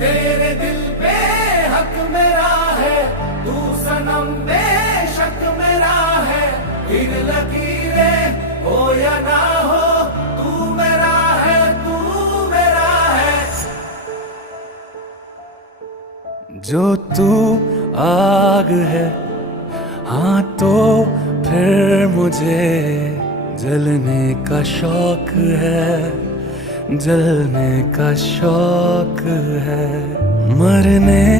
तेरे दिल पे हक मेरा है, तू सनम बेशक मेरा है। फिर लकीरें हो या ना हो, तू मेरा है, तू मेरा है। जो तू आग है, हाँ तो फिर मुझे जलने का शौक है, जलने का शौक है। मरने